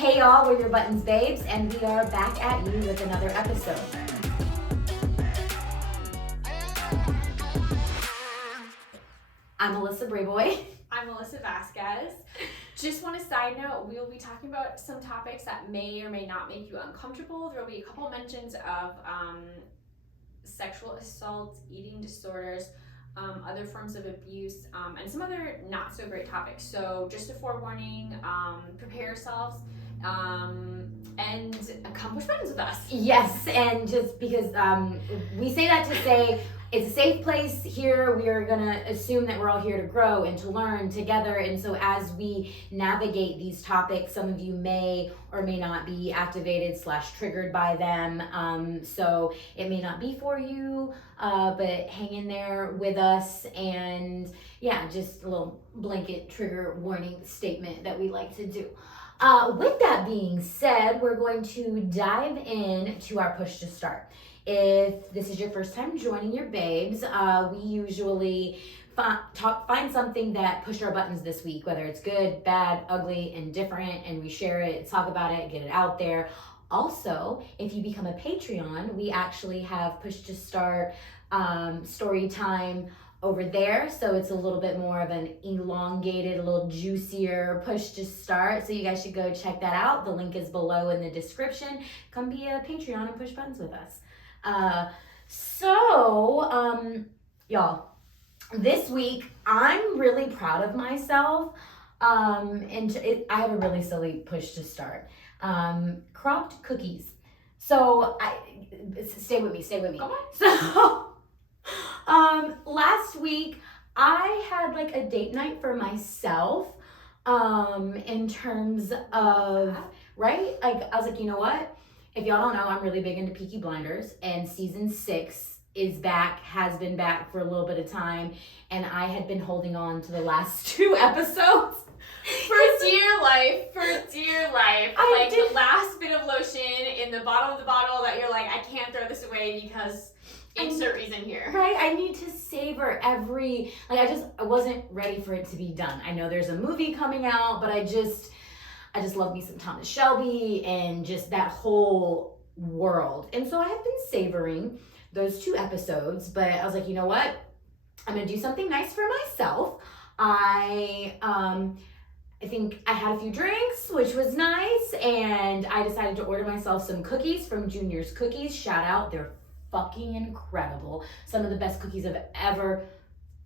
Hey y'all, we're your Buttons Babes, and we are back at you with another episode. I'm Melissa Brayboy. I'm Melissa Vasquez. Just want a side note, we will be talking about some topics that may or may not make you uncomfortable. There will be a couple mentions of sexual assault, eating disorders, other forms of abuse, and some other not so great topics. So just a forewarning, prepare yourselves and come push buttons with us. Yes, and just because we say that to say it's a safe place here. We are going to assume that we're all here to grow and to learn together. And so as we navigate these topics, some of you may or may not be activated / triggered by them. So it may not be for you, but hang in there with us. And yeah, just a little blanket trigger warning statement that we like to do. With that being said, we're going to dive into our push to start. If this is your first time joining your babes, we usually find something that pushed our buttons this week, whether it's good, bad, ugly, indifferent, and we share it, talk about it, get it out there. Also, if you become a Patreon, we actually have push to start story time over there, so it's a little bit more of an elongated, a little juicier push to start. So you guys should go check that out. The link is below in the description. Come be a Patreon and push buttons with us. Y'all, this week I'm really proud of myself. I have a really silly push to start. Cropped cookies. So stay with me. Come on. So. Last week I had like a date night for myself, in terms of, right? Like, I was like, you know what? If y'all don't know, I'm really big into Peaky Blinders, and season 6 is back, has been back for a little bit of time, and I had been holding on to the last 2 episodes. For dear life. The last bit of lotion in the bottom of the bottle that you're like, I can't throw this away because insert reason here. Right, I need to savor every, I wasn't ready for it to be done. I know there's a movie coming out, but I just love me some Thomas Shelby and just that whole world. And so I have been savoring those 2 episodes, but I was like, you know what? I'm gonna do something nice for myself. I think I had a few drinks, which was nice, and I decided to order myself some cookies from Junior's Cookies. Shout out, they're fucking incredible. Some of the best cookies I've ever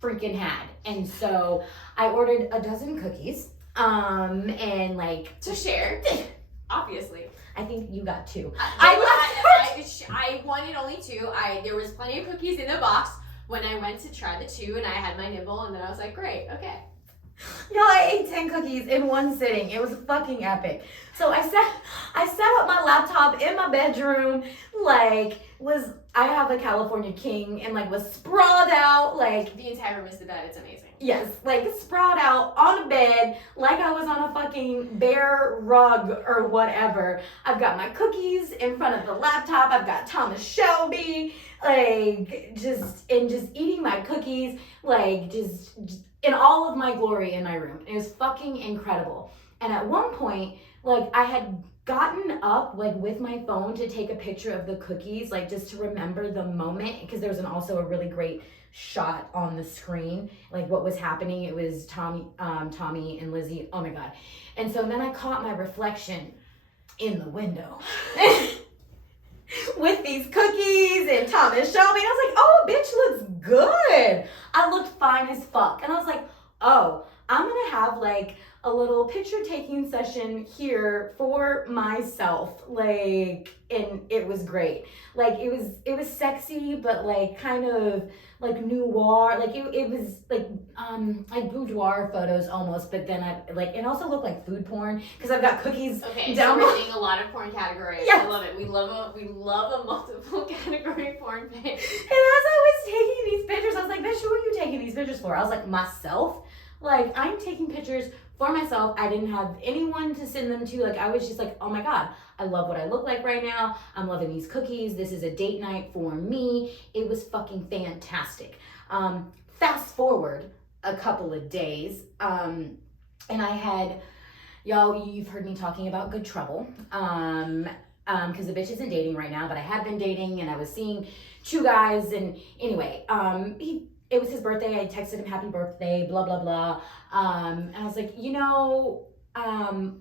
freaking had. And so I ordered a dozen cookies, and like to share, obviously. I think you got 2. I wanted only 2. There was plenty of cookies in the box when I went to try the 2, and I had my nibble, and then I was like, great, okay. Y'all, I ate 10 cookies in one sitting. It was fucking epic. So I set up my laptop in my bedroom, I have a California King, and was sprawled out, the entire room is the bed. It's amazing. Yes, sprawled out on a bed, like I was on a fucking bear rug or whatever. I've got my cookies in front of the laptop. I've got Thomas Shelby, just eating my cookies, just in all of my glory in my room. It was fucking incredible. And at one point, I had gotten up with my phone to take a picture of the cookies, just to remember the moment, because there was also a really great shot on the screen, what was happening. It was Tommy and Lizzie. Oh my God. And so then I caught my reflection in the window with these cookies and Thomas Shelby. And I was like, oh, bitch looks good. I looked fine as fuck. And I was like, oh, I'm gonna have a little picture taking session here for myself, and it was great. It was sexy, but kind of noir, it was boudoir photos almost, but then it also looked like food porn because I've got cookies. Okay, down so we're seeing a lot of porn categories. Yes. I love it. We love a multiple category porn page. And as I was taking these pictures, I was like, bitch, who are you taking these pictures for? I was like, myself. I'm taking pictures for myself. I didn't have anyone to send them to. I was just oh my God, I love what I look like right now. I'm loving these cookies. This is a date night for me. It was fucking fantastic. Fast forward a couple of days, and I had Y'all, you've heard me talking about Good Trouble. Because the bitch isn't dating right now, but I had been dating and I was seeing 2 guys. And anyway, it was his birthday. I texted him happy birthday, blah, blah, blah. And I was like,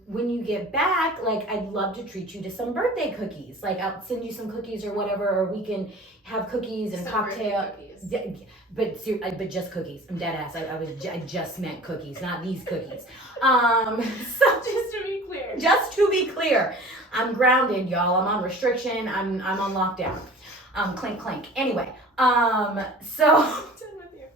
when you get back, like, I'd love to treat you to some birthday cookies. Like, I'll send you some cookies or whatever, or we can have cookies and Some cocktail. birthday cookies. But just cookies. I'm dead ass. I just meant cookies, not these cookies. So Just to be clear. I'm grounded, y'all. I'm on restriction. I'm on lockdown. Clink clink. Anyway, so Done with you.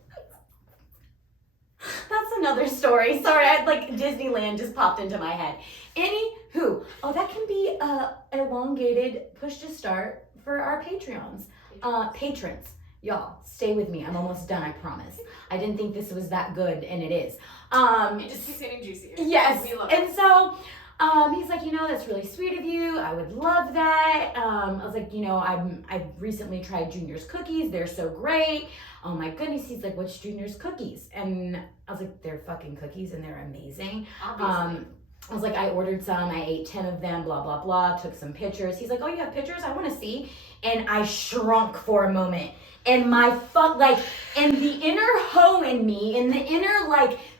that's another story. Sorry, Disneyland just popped into my head. Anywho, that can be a elongated push to start for our Patreons. Patrons. Y'all, stay with me. I'm almost done, I promise. I didn't think this was that good, and it is. It just keeps getting juicier. Yes. We love And it. so he's like, that's really sweet of you. I would love that. I was like, I've recently tried Junior's cookies. They're so great. Oh my goodness. He's like, what's Junior's cookies? And I was like, they're fucking cookies and they're amazing. Obviously. I was like, I ordered some. I ate 10 of them, blah, blah, blah. Took some pictures. He's like, oh, you have pictures? I want to see. And I shrunk for a moment. And and the inner hoe in me, and the inner,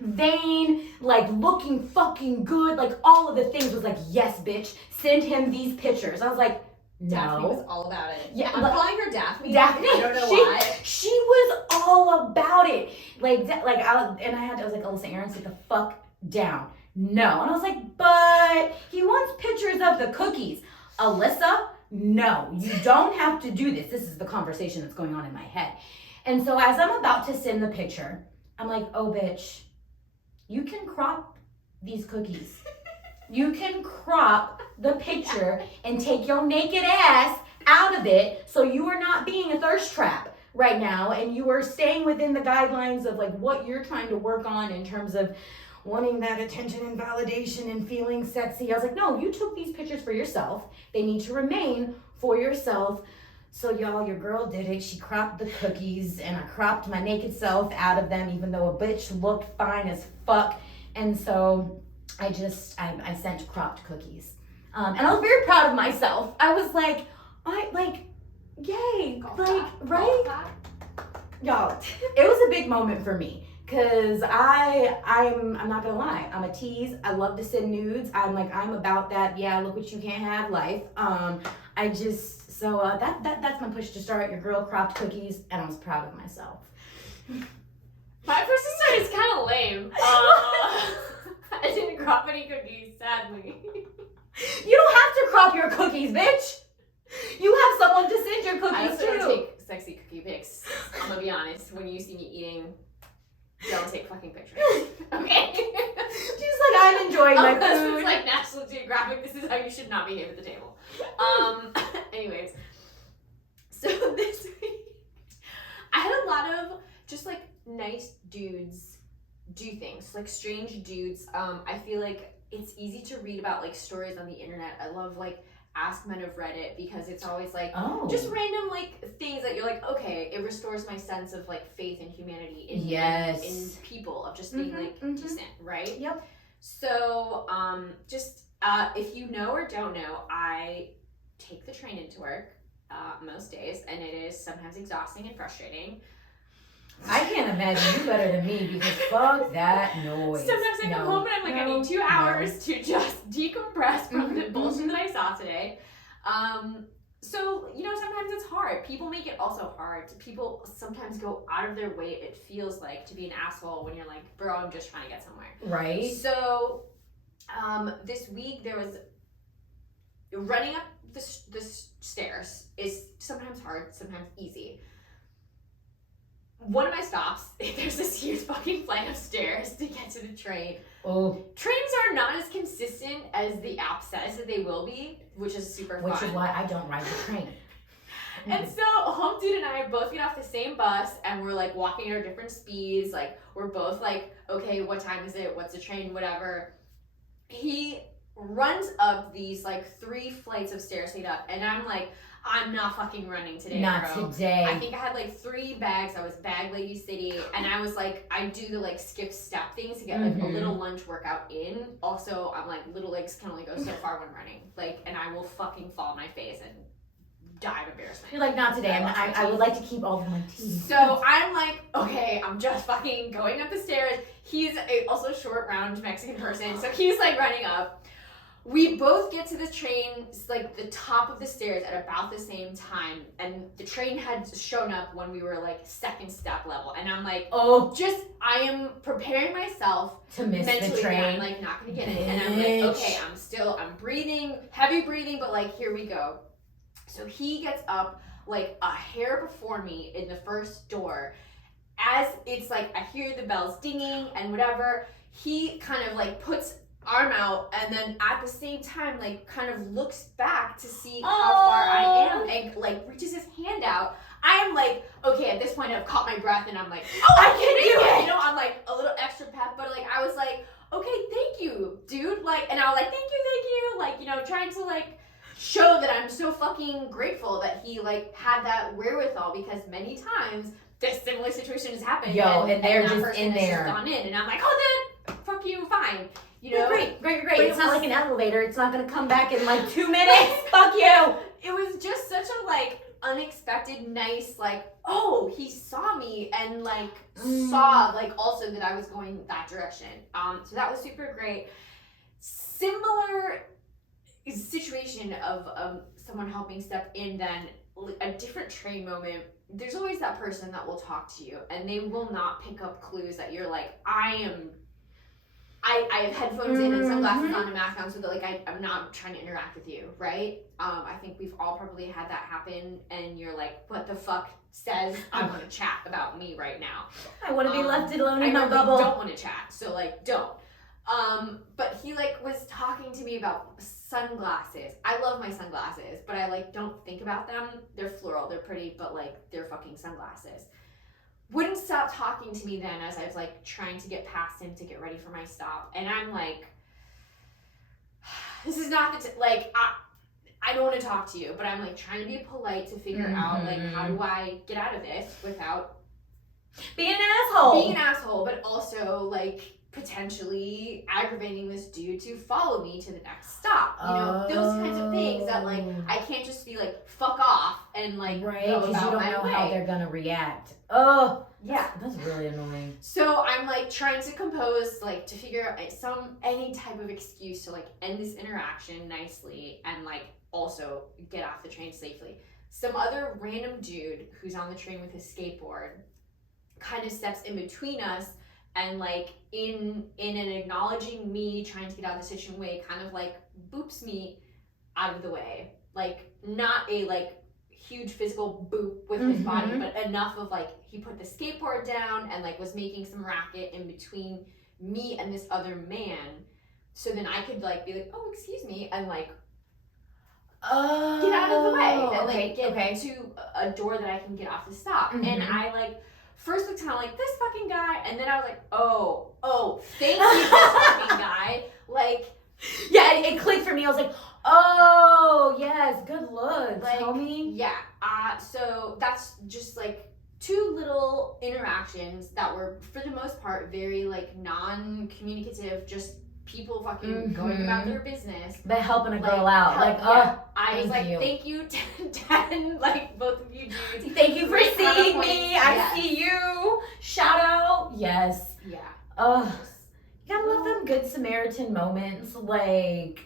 vein, looking fucking good, all of the things was like, yes, bitch, send him these pictures. I was like, no. Daphne was all about it. Yeah, I'm calling her Daphne. Daphne. I don't know why. She was all about it. I was like, Alyssa, Aaron, sit the fuck down. No. And I was like, but he wants pictures of the cookies. Alyssa, no, you don't have to do this. This is the conversation that's going on in my head. And so as I'm about to send the picture, I'm like, oh, bitch, you can crop these cookies. You can crop the picture and take your naked ass out of it, so you are not being a thirst trap right now, and you are staying within the guidelines of what you're trying to work on in terms of wanting that attention and validation and feeling sexy. I was like, no, you took these pictures for yourself. They need to remain for yourself. So y'all, your girl did it. She cropped the cookies and I cropped my naked self out of them, even though a bitch looked fine as fuck. And so I sent cropped cookies. And I was very proud of myself. I was like, yay, right? Y'all, it was a big moment for me. Cause I'm not gonna lie, I'm a tease. I love to send nudes. I'm about that. Yeah, look what you can't have life. That's my push to start. Your girl cropped cookies, and I was proud of myself. My push to start is kind of lame. I didn't crop any cookies, sadly. You don't have to crop your cookies, bitch. You have someone to send your I cookies also to. don't take sexy cookie pics. I'm gonna be honest. When you see me eating, don't take fucking pictures. Okay? She's like, I'm enjoying my Unless food. it's like National Geographic, this is how you should not behave at the table. Anyways, so this week I had a lot of just nice dudes do things, strange dudes. I feel like it's easy to read about stories on the internet. I love Ask Men of Reddit because it's always just random things that you're like, okay, it restores my sense of faith in humanity in people, of just being decent, right? Yep. So if you know or don't know, I take the train into work most days, and it is sometimes exhausting and frustrating. I can't imagine you better than me because fuck that noise. Sometimes I come home and I'm I need 2 hours to just decompress from the bullshit that I saw today. So, sometimes it's hard. People make it also hard. People sometimes go out of their way, it feels like, to be an asshole when you're like, bro, I'm just trying to get somewhere. Right. So, this week there was running up the stairs is sometimes hard, sometimes easy. One of my stops, there's this huge fucking flight of stairs to get to the train. Oh. Trains are not as consistent as the app says that they will be, which is super fun. Which is why I don't ride the train. And so Home Dude and I both get off the same bus, and we're walking at our different speeds. We're both okay, what time is it? What's the train? Whatever. He runs up these like 3 flights of stairs to get up, and I'm like, I'm not fucking running today, Not bro. today. I think I had like 3 bags. I was bag lady city, and I was like, I do the like skip step things to get like a little lunch workout in. Also, I'm like, little legs can only go so far when running, like, and I will fucking fall on my face and die of embarrassment. You're like, not today. I would like to keep all of my teeth. So I'm like, okay, I'm just fucking going up the stairs. He's also short, round Mexican person, so he's like running up. We both get to the train, like the top of the stairs at about the same time, and the train had shown up when we were like 2nd step level, and I'm like, I am preparing myself to miss mentally the train. That I'm like not gonna get it, and I'm like, okay, I'm breathing, heavy breathing, but like here we go. So he gets up like a hair before me in the first door. As it's like I hear the bells dinging and whatever, he kind of like puts arm out and then at the same time like kind of looks back to see how far I am and like reaches his hand out. I am like, okay, at this point I've caught my breath and I'm like, I can do it. You know, I'm like a little extra pep, but like I was like, okay, thank you, dude. Like, and I was like, thank you. Like, you know, trying to like show that I'm so fucking grateful that he like had that wherewithal, because many times this similar situation has happened. And they're that just person in has there. just gone in, and I'm like, oh, then fuck you, fine. You know, great. But It's not like an elevator. It's not gonna come back in like 2 minutes. Fuck you. It was just such a like unexpected, nice, like, oh, he saw me and like saw like also that I was going that direction. So that was super great. Similar situation of someone helping step in, then a different train moment. There's always that person that will talk to you and they will not pick up clues that you're like, I have headphones in and sunglasses on and mask on, so that like I'm not trying to interact with you, right? I think we've all probably had that happen, and you're like, what the fuck says I want to chat about me right now? I want to be left alone in I my really bubble. don't want to chat, so like don't. But he like was talking to me about sunglasses. I love my sunglasses, but I like don't think about them. They're floral, they're pretty, but like they're fucking sunglasses. Wouldn't stop talking to me then as I was like trying to get past him to get ready for my stop. And I'm like, this is not the like I don't want to talk to you, but I'm like trying to be polite to figure out like how do I get out of this without being an asshole, but also like potentially aggravating this dude to follow me to the next stop. You know, those kinds of things that like I can't just be like fuck off and like right, go because you about don't my know way. how they're gonna react. Oh yeah, that's really annoying. So I'm like trying to compose, like to figure out any type of excuse to like end this interaction nicely and like also get off the train safely. Some other random dude who's on the train with his skateboard kind of steps in between us and like in an acknowledging me trying to get out of the situation way, kind of like boops me out of the way. Like not a like huge physical boop with his body, but enough of like he put the skateboard down and like was making some racket in between me and this other man, so then I could like be like, oh, excuse me, and like get out of the way and like get to a door that I can get off the stop. And I like first looked kind of like this fucking guy, and then I was like, oh, thank you, this fucking guy. Like, yeah, it clicked for me. I was like, oh yes, good looks, like, homie. Yeah. So that's just like 2 little interactions that were for the most part very like non-communicative, just people fucking going about their business, but helping a girl like, out. I was like, thank you, 10, like both of you dudes. Thank you for seeing me. Yes. I see you. Shout out. Yes. Yeah. You gotta love them good Samaritan moments, like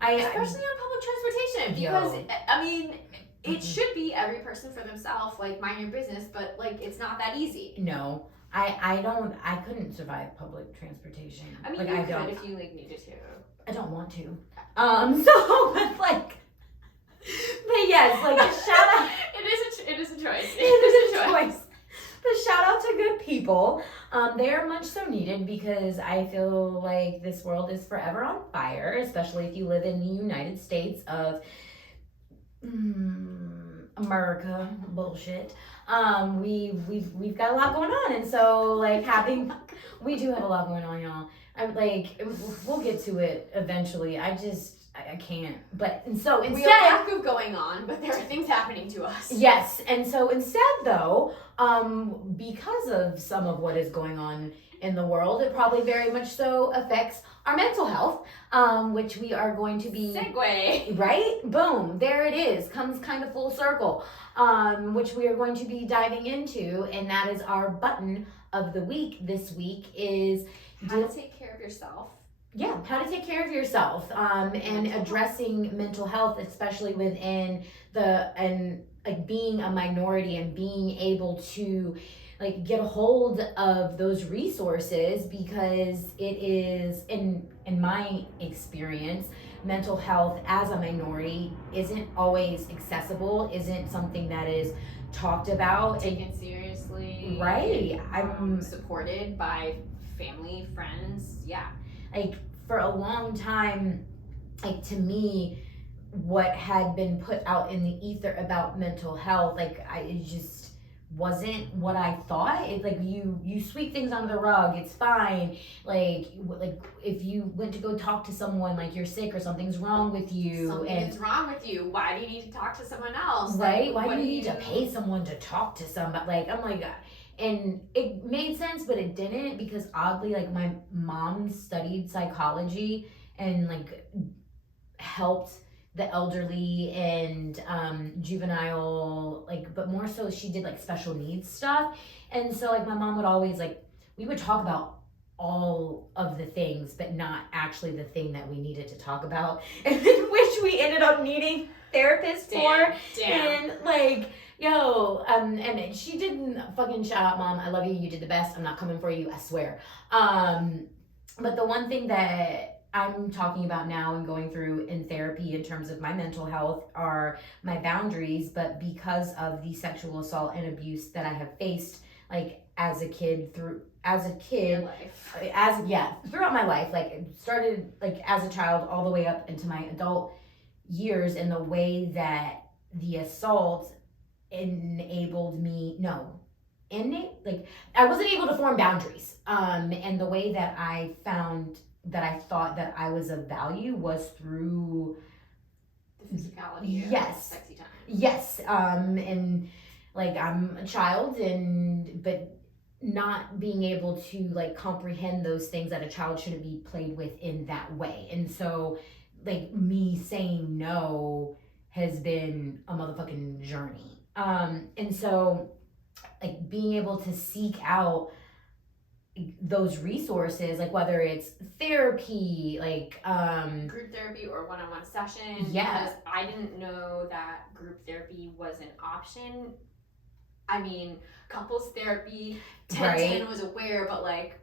especially on public transportation, because I mean, it should be every person for themselves, like mind your business, but like it's not that easy. No. I couldn't survive public transportation. I mean, like, you I could don't. if you like needed to. I don't want to. So but like, but yes, like shout out. It is a choice. It is a choice. But shout out to good people. They are much so needed, because I feel like this world is forever on fire, especially if you live in the United States of America bullshit. We've got a lot going on, and so like we do have a lot going on, y'all. I'm like, we'll get to it eventually. I can't. But, and so We instead. have lack of going on, but there are things happening to us. Yes, and so instead though, because of some of what is going on in the world, it probably very much so affects our mental health, which we are going to be segue. Right? Boom, there it is. Comes kind of full circle, which we are going to be diving into, and that is our button of the week. This week is how to take care of yourself. Yeah, how to take care of yourself, and addressing mental health, especially within like being a minority and being able to like get a hold of those resources, because it is in my experience, mental health as a minority isn't always accessible, isn't something that is talked about, taken seriously, right? I'm supported by family, friends. Yeah, like for a long time, like to me, what had been put out in the ether about mental health, like it just wasn't what I thought. It's like you sweep things under the rug, it's fine. Like if you went to go talk to someone, like you're sick or something's wrong with you, something's wrong with you, why do you need to talk to someone else, right? Why do you need to pay someone to talk to somebody? Like I'm like, and it made sense, but it didn't, because oddly, like my mom studied psychology and like helped the elderly and juvenile, like, but more so she did like special needs stuff. And so like my mom would always like, we would talk about all of the things, but not actually the thing that we needed to talk about, and which we ended up needing therapists for. And like, yo, and she didn't fucking shout out, Mom, I love you, you did the best, I'm not coming for you, I swear. But the one thing that I'm talking about now and going through in therapy in terms of my mental health are my boundaries, but because of the sexual assault and abuse that I have faced, like as a kid, throughout my life, like it started like as a child all the way up into my adult years, and the way that the assault enabled me, like I wasn't able to form boundaries, and the way that I found that I thought that I was of value was through the physicality. Yes. Sexy time. Yes. And like I'm a child, but not being able to like comprehend those things, that a child shouldn't be played with in that way. And so like me saying no has been a motherfucking journey. And so like being able to seek out those resources, like whether it's therapy, like group therapy or one-on-one session. Yeah. Because I didn't know that group therapy was an option. I mean, couples therapy, 1010 was aware, but like,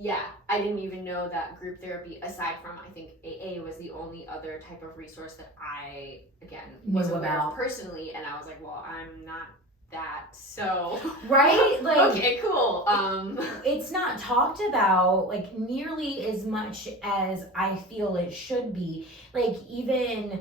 yeah, I didn't even know that group therapy, aside from I think AA, was the only other type of resource that I, again, was aware of personally. And I was like, well, I'm not that, so right, like okay, cool. It's not talked about like nearly as much as I feel it should be. Like even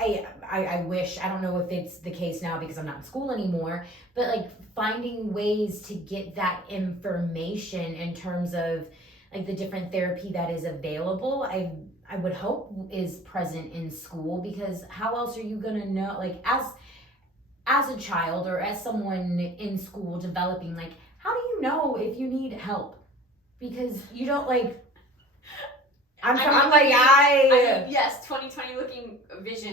I wish, I don't know if it's the case now because I'm not in school anymore, but like finding ways to get that information in terms of like the different therapy that is available, I would hope is present in school, because how else are you gonna know, like as a child or as someone in school developing, like how do you know if you need help? Because you don't like, I mean, yes, 2020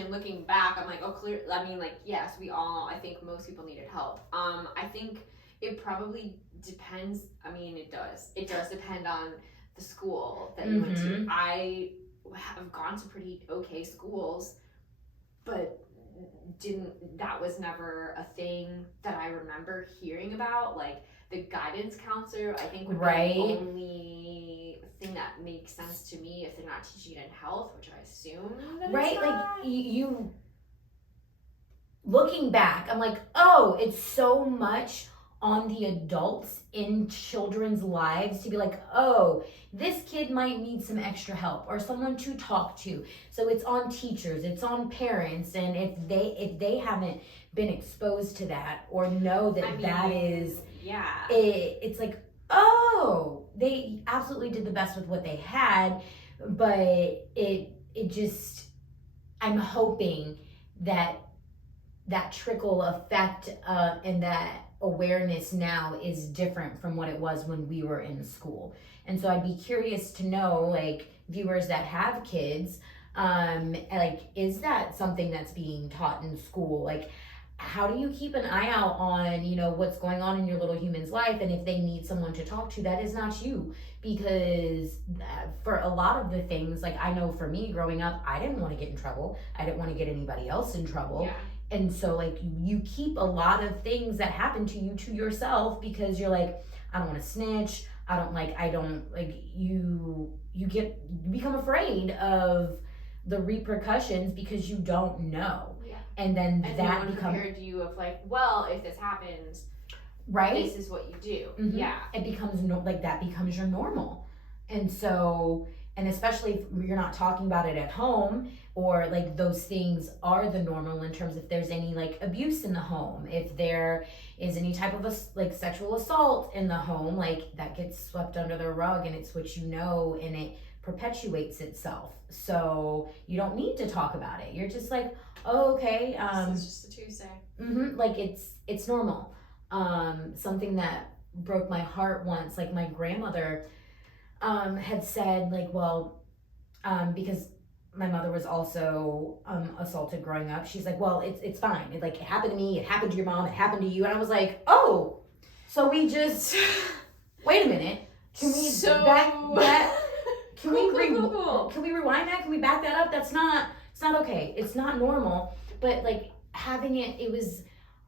looking back, I'm like, oh, clear. I mean, like, yes, we all, I think most people needed help. I think it probably depends. I mean, it does depend on the school that you went to. I have gone to pretty okay schools, but that was never a thing that I remember hearing about. Like the guidance counselor, I think would be the only thing that makes sense to me if they're not teaching it in health, which I assume that right, it's not. Like you looking back, I'm like, oh, it's so much on the adults in children's lives to be like, oh, this kid might need some extra help or someone to talk to. So it's on teachers, it's on parents, and if they haven't been exposed to that or know that that is, yeah, it's like, oh, they absolutely did the best with what they had, but it just, I'm hoping that that trickle effect and that awareness now is different from what it was when we were in school. And so I'd be curious to know, like, viewers that have kids, like, is that something that's being taught in school? Like, how do you keep an eye out on, what's going on in your little human's life, and if they need someone to talk to, that is not you. Because for a lot of the things, like, I know for me growing up, I didn't want to get in trouble. I didn't want to get anybody else in trouble. Yeah. And so, like, you keep a lot of things that happen to you to yourself, because you're like, I don't want to snitch. You become afraid of the repercussions because you don't know. Yeah. And then and that no one becomes, prepared you of like, well, if this happens, right? this is what you do. Mhm. Yeah. It becomes that becomes your normal. And so, and especially if you're not talking about it at home, or like those things are the normal in terms if there's any like abuse in the home, if there is any type of like sexual assault in the home, like that gets swept under the rug, and it's what and it perpetuates itself. So you don't need to talk about it. You're just like, oh, okay, This is just a Tuesday. like it's normal. Something that broke my heart once, like my grandmother had said, like, well, because my mother was also assaulted growing up. She's like, well, it's fine. It happened to me. It happened to your mom. It happened to you. And I was like, oh, so we just wait a minute. Can we back that? Can we Can we rewind that? Can we back that up? It's not okay. It's not normal. But like having it was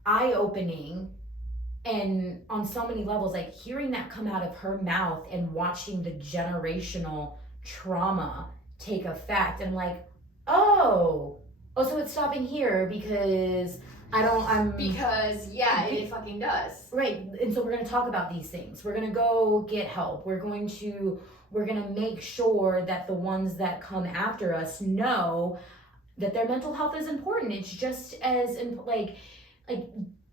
eye opening. And on so many levels, like hearing that come out of her mouth and watching the generational trauma take effect, and I'm like, so it's stopping here because it fucking does. Right. And so we're going to talk about these things. We're going to go get help. We're going to make sure that the ones that come after us know that their mental health is important. It's just as like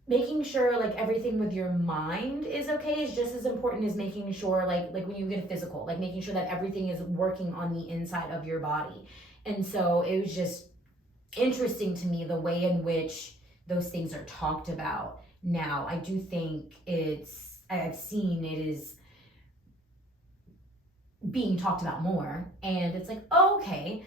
making sure like everything with your mind is okay is just as important as making sure like when you get a physical, like making sure that everything is working on the inside of your body. And so it was just interesting to me the way in which those things are talked about now. I do think I've seen it is being talked about more, and it's like, oh, okay,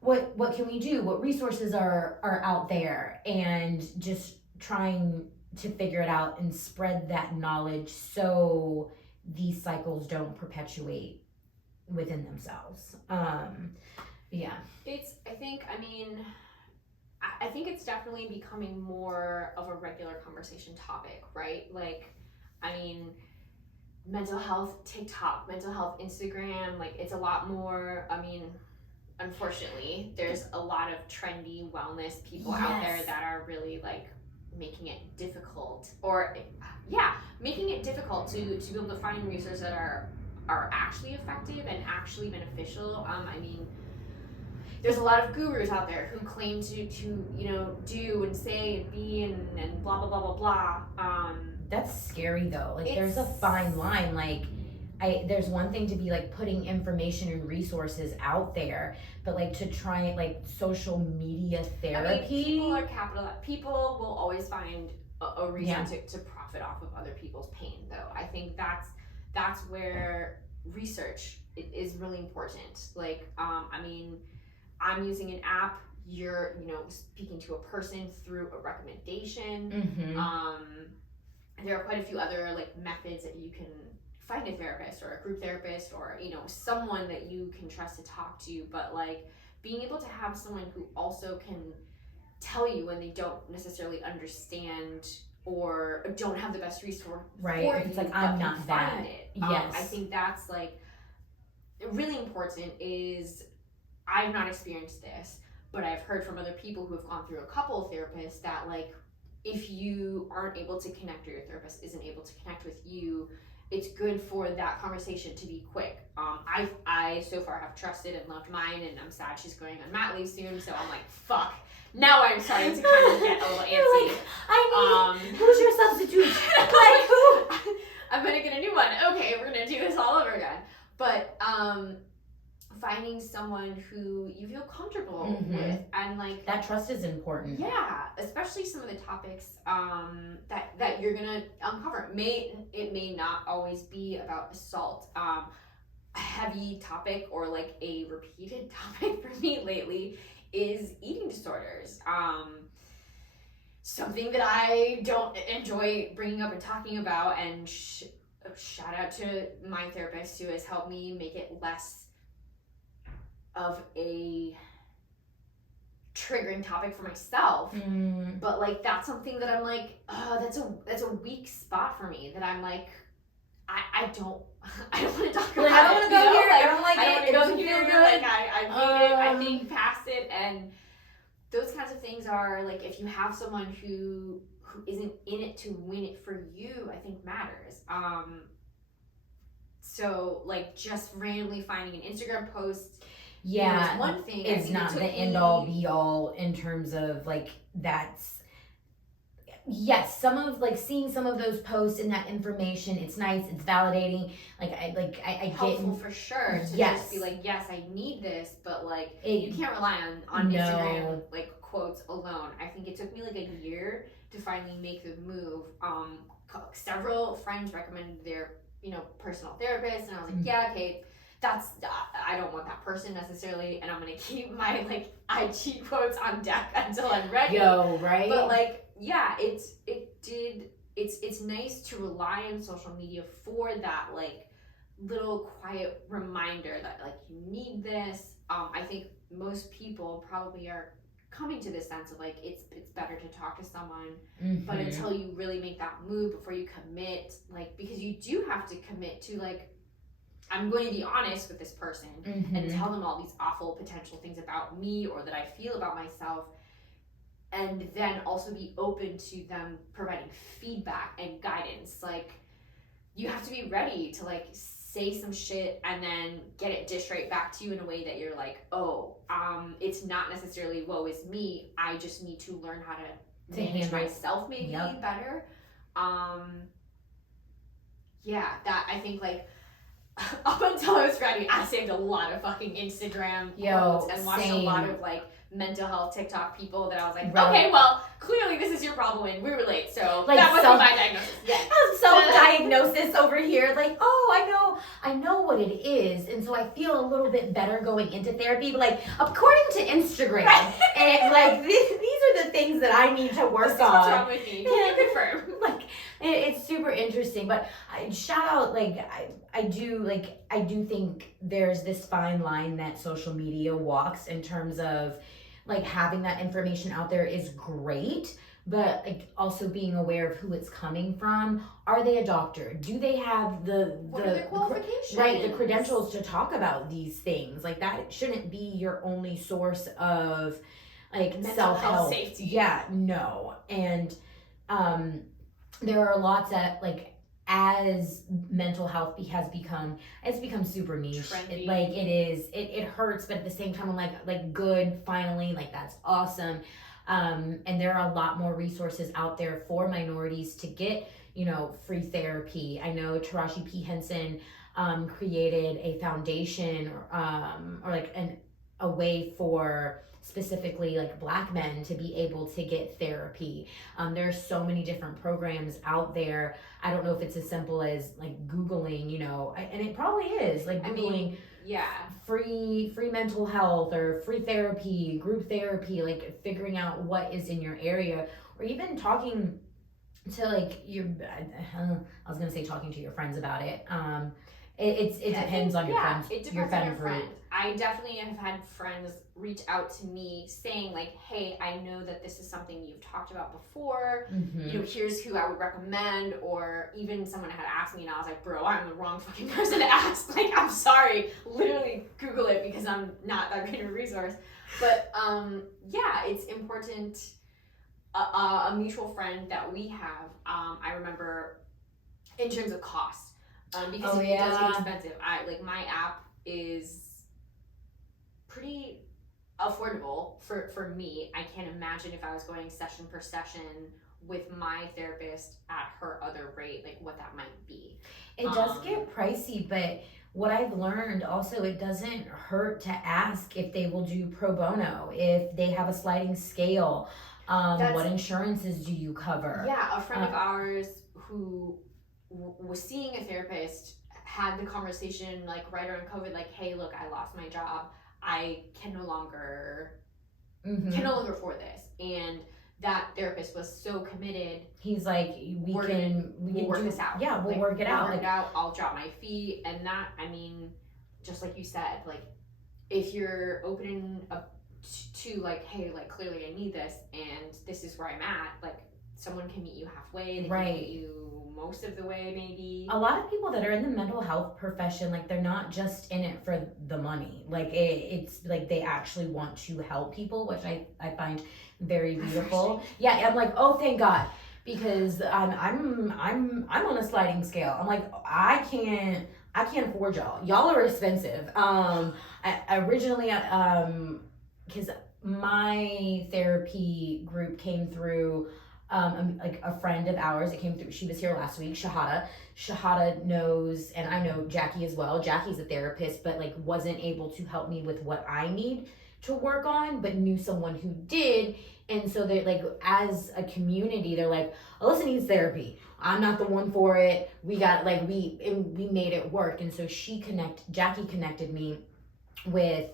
what can we do? What resources are out there? And just trying to figure it out and spread that knowledge so these cycles don't perpetuate within themselves. Yeah. I think it's definitely becoming more of a regular conversation topic, right? Like, mental health TikTok, mental health Instagram, like it's a lot more, unfortunately, there's a lot of trendy wellness people out there that are really like making it difficult to be able to find resources that are actually effective and actually beneficial. There's a lot of gurus out there who claim to do and say and be and blah blah blah blah blah. That's scary though. Like there's a fine line. Like there's one thing to be like putting information and resources out there, but like to try like social media therapy. People are people will always find a reason to profit off of other people's pain though. I think that's where research is really important. Like, I'm using an app, you're, speaking to a person through a recommendation. Mm-hmm. There are quite a few other like methods that you can find a therapist or a group therapist or, someone that you can trust to talk to, but like being able to have someone who also can tell you when they don't necessarily understand or don't have the best resource right. for it's you, like I'm not that. Yes. I think that's like really important. Is I've not experienced this, but I've heard from other people who have gone through a couple of therapists that like if you aren't able to connect or your therapist isn't able to connect with you, it's good for that conversation to be quick. I so far have trusted and loved mine, and I'm sad she's going on mat leave soon, so I'm like, fuck. Now I'm starting to kind of get a little antsy. Like, who's your substitute? Like who? I'm gonna get a new one. Okay, we're gonna do this all over again. But finding someone who you feel comfortable with, and like that trust is important. Yeah, especially some of the topics that you're gonna uncover. It may not always be about assault. A heavy topic or like a repeated topic for me lately is eating disorders. Something that I don't enjoy bringing up and talking about, and shout out to my therapist who has helped me make it less of a triggering topic for myself. But like that's something that I'm like, oh, that's a weak spot for me, that I'm like, I don't want to talk about it. I don't want to go here. Like, I don't like I it. don't want to go It doesn't here. feel good. Like I hate it. I think past it. And those kinds of things are like, if you have someone who isn't in it to win it for you, I think matters. So like just randomly finding an Instagram post, yeah, is one thing. It's not the end all be all in terms of like that's. Yes, some of like seeing some of those posts and that information, it's nice, it's validating. I helpful get for sure to yes. just be like, yes, I need this, but like It, you can't rely on no. Instagram like quotes alone. I think it took me like a year to finally make the move. Several friends recommended their personal therapist, and I was like, yeah, okay, that's I don't want that person necessarily, and I'm gonna keep my like IG quotes on deck until I'm ready. Right? But like, yeah, it's nice to rely on social media for that like little quiet reminder that like you need this. I think most people probably are coming to this sense of like it's better to talk to someone, but until you really make that move before you commit, like, because you do have to commit to like, I'm going to be honest with this person and tell them all these awful potential things about me or that I feel about myself, and then also be open to them providing feedback and guidance. Like, you have to be ready to like say some shit and then get it dished right back to you in a way that you're like, oh, it's not necessarily woe is me, I just need to learn how to manage myself maybe better. Yeah, that I think like up until I was ready, I saved a lot of fucking Instagram quotes and watched a lot of like mental health TikTok people that I was like, okay, well, clearly this is your problem and we relate, so like that must be my diagnosis. Yeah. Self-diagnosis over here, like, oh, I know what it is, and so I feel a little bit better going into therapy, but like, according to Instagram, and like, these are the things that I need to work on. What's wrong with me? Can you confirm? Like, it's super interesting, but shout out, like, I do think there's this fine line that social media walks in terms of like having that information out there is great, but like also being aware of who it's coming from. Are they a doctor? Do they have what are their qualifications? The credentials to talk about these things? Like that shouldn't be your only source of like self-help. Safety. Yeah, no. And there are lots that like, as mental health has become, it's become super niche. It hurts, but at the same time I'm like good, finally, like that's awesome. And there are a lot more resources out there for minorities to get free therapy. I know Taraji P. Henson created a foundation or like a way for specifically like Black men to be able to get therapy. There's so many different programs out there. I don't know if it's as simple as like Googling, and it probably is like Googling free mental health or free therapy, group therapy, like figuring out what is in your area, or even talking to like I was gonna say talking to your friends about it. It depends on your friends. It depends on your friend. I definitely have had friends reach out to me saying like, hey, I know that this is something you've talked about before. Here's who I would recommend. Or even someone had asked me and I was like, bro, I'm the wrong fucking person to ask. Like, I'm sorry. Literally Google it because I'm not that great of a resource. But it's important. A mutual friend that we have, I remember in terms of cost. Because it does get expensive. My app is pretty affordable for me. I can't imagine if I was going session per session with my therapist at her other rate, like what that might be. It does get pricey, but what I've learned also, it doesn't hurt to ask if they will do pro bono, if they have a sliding scale. What insurances do you cover? Yeah, a friend of ours who was seeing a therapist had the conversation like right around COVID, like, hey, look, I lost my job. I can no longer afford this. And that therapist was so committed. He's like, we can work this out. Yeah, we'll work it out. I'll drop my fee. And that, I mean, just like you said, like if you're opening up to like, hey, like clearly I need this and this is where I'm at, like someone can meet you halfway. They can meet you most of the way, maybe. A lot of people that are in the mental health profession, like they're not just in it for the money. Like it's like they actually want to help people, which I find very beautiful. Yeah, I'm like, oh, thank God, because I'm on a sliding scale. I'm like, I can't afford y'all. Y'all are expensive. I originally because my therapy group came through like a friend of ours. It came through, she was here last week, Shahada knows, and I know Jackie as well. Jackie's a therapist, but like wasn't able to help me with what I need to work on, but knew someone who did. And so they're like, as a community, they're like, Alyssa needs therapy. I'm not the one for it. We got like, we made it work. And so Jackie connected me with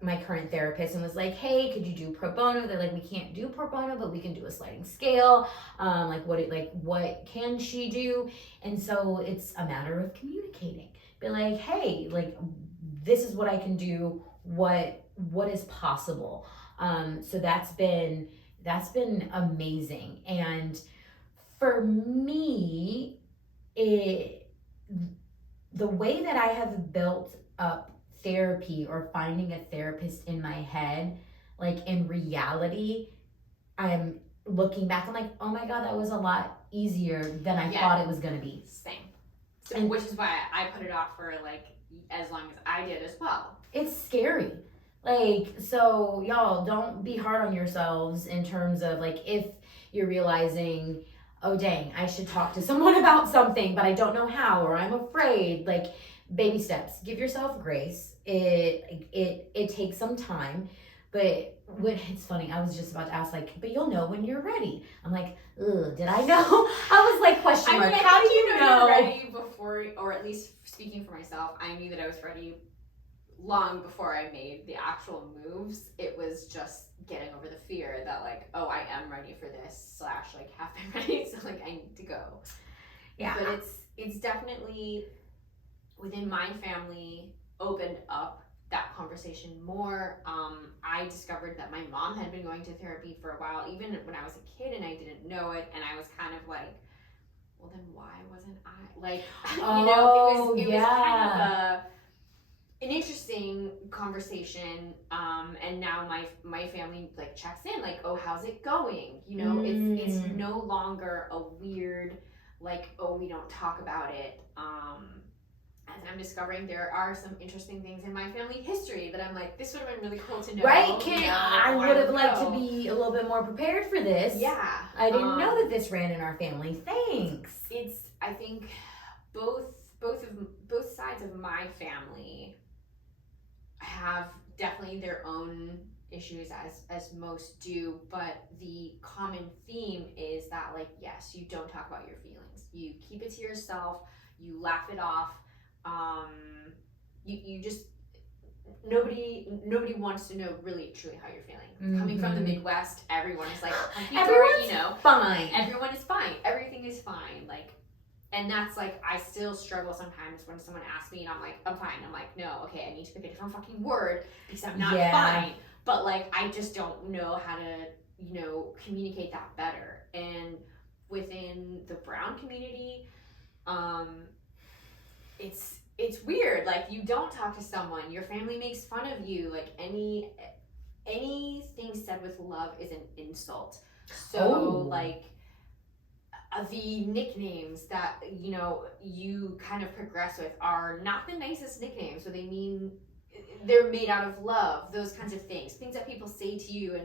my current therapist and was like, hey, could you do pro bono? They're like, we can't do pro bono, but we can do a sliding scale. What can she do? And so it's a matter of communicating. Be like, hey, like this is what I can do. What is possible? So that's been amazing. And for me, the way that I have built up therapy or finding a therapist in my head, like in reality, I'm looking back, I'm like, oh my God, that was a lot easier than I thought it was gonna be. Same. So, which is why I put it off for like as long as I did as well. It's scary. Like, so y'all don't be hard on yourselves in terms of like, if you're realizing, oh dang, I should talk to someone about something, but I don't know how, or I'm afraid. Like, baby steps. Give yourself grace. It takes some time, but it's funny. I was just about to ask, like, but you'll know when you're ready. I'm like, ugh, did I know? I was like, question mark. How do you know? You're ready before, or at least speaking for myself, I knew that I was ready long before I made the actual moves. It was just getting over the fear that like, oh, I am ready for this / like have been ready, so like I need to go. Yeah. But it's definitely within my family opened up that conversation more. I discovered that my mom had been going to therapy for a while, even when I was a kid, and I didn't know it, and I was kind of like, well then why wasn't I like it was kind of an interesting conversation, and now my family like checks in like, oh, how's it going? It's no longer a weird like, oh, we don't talk about it. As I'm discovering, there are some interesting things in my family history that I'm like, this would have been really cool to know. Right, I would have liked to be a little bit more prepared for this. Yeah. I didn't know that this ran in our family. Thanks. I think both sides of my family have definitely their own issues as most do, but the common theme is that like, yes, you don't talk about your feelings. You keep it to yourself, you laugh it off. You just nobody wants to know really truly how you're feeling. Mm-hmm. Coming from the Midwest, everyone is like, everyone's fine. Everyone is fine. Everything is fine. Like, and that's like, I still struggle sometimes when someone asks me and I'm like, I'm fine. I'm like, no, okay, I need to pick a different fucking word because I'm not fine. But like, I just don't know how to, communicate that better. And within the Brown community, it's weird. Like, you don't talk to someone, your family makes fun of you. Like, anything said with love is an insult. So like, the nicknames that you kind of progress with are not the nicest nicknames. So they're made out of love, those kinds of things that people say to you,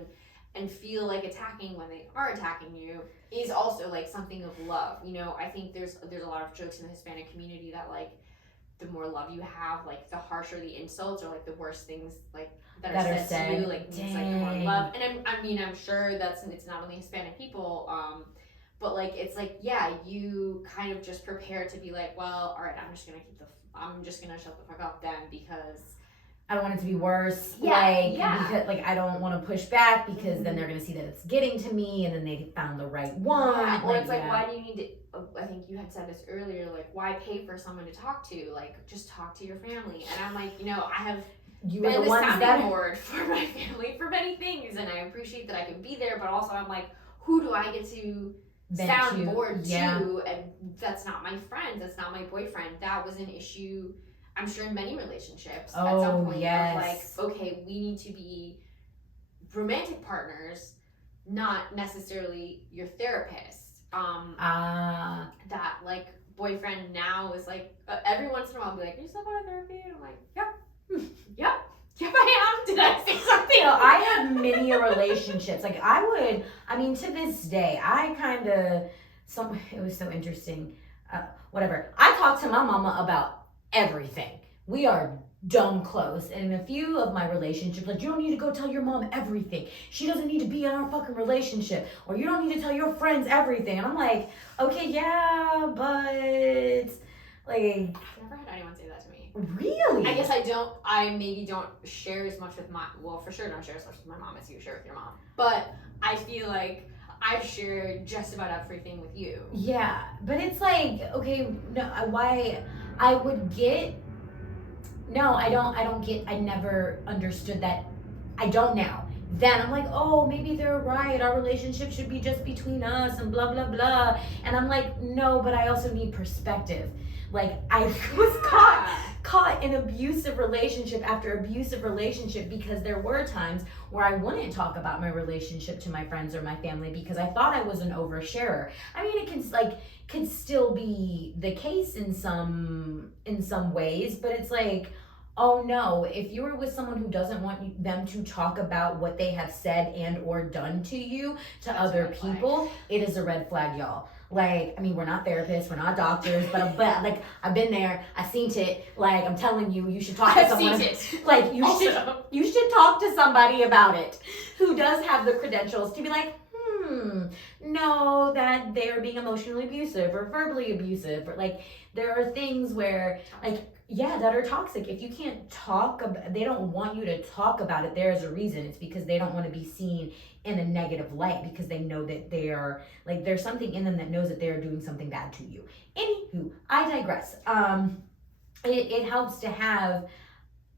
and feel like attacking when they are attacking you is also like something of love. You know, I think there's a lot of jokes in the Hispanic community that like the more love you have, like the harsher the insults or like the worse things like that are said to you, like means like the more love. And I'm sure it's not only Hispanic people, but like it's like, yeah, you kind of just prepare to be like, well, all right, I'm just gonna shut the fuck up then, because I don't want it to be worse. Yeah, Because like I don't want to push back because then they're gonna see that it's getting to me, and then they found the right one. Yeah, or it's like, why do you need to? I think you had said this earlier. Like, why pay for someone to talk to? Like, just talk to your family. And I'm like, I have been the sounding board for my family for many things, and I appreciate that I can be there. But also, I'm like, who do I get to soundboard to? And that's not my friend. That's not my boyfriend. That was an issue, I'm sure, in many relationships at some point. Of like, okay, we need to be romantic partners, not necessarily your therapist. That like boyfriend now is like every once in a while I'll be like, "You still go to therapy?" And I'm like, "Yep, I am." Did I say something? I have many relationships. Like to this day, it was so interesting. Whatever. I talk to my mama about everything. We are dumb close. And in a few of my relationships, like, you don't need to go tell your mom everything. She doesn't need to be in our fucking relationship. Or you don't need to tell your friends everything. And I'm like, okay, yeah, but like, I've never had anyone say that to me. Really? I guess I maybe don't share as much with for sure don't share as much with my mom as you share with your mom. But I feel like I've shared just about everything with you. Yeah, but it's like, okay, no, why I would get. No, I don't get. I never understood that. I don't now. Then I'm like, oh, maybe they're right. Our relationship should be just between us and blah, blah, blah. And I'm like, no, but I also need perspective. Like, I was caught in abusive relationship after abusive relationship because there were times where I wouldn't talk about my relationship to my friends or my family because I thought I was an oversharer. I mean, it could still be the case in some ways, but it's like, oh no, if you are with someone who doesn't want them to talk about what they have said and or done to you to That's other people, it is a red flag, y'all. Like, I mean, we're not therapists, we're not doctors, but like, I've been there, I've seen it. Like, I'm telling you, you should talk to someone. I've seen it. Like, you should talk to somebody about it who does have the credentials to be like, know that they're being emotionally abusive or verbally abusive, or like, there are things where, like, that are toxic. If you can't talk about, they don't want you to talk about it, there's a reason. It's because they don't want to be seen in a negative light because they know that they are, like, there's something in them that knows that they're doing something bad to you. Anywho, I digress. It helps to have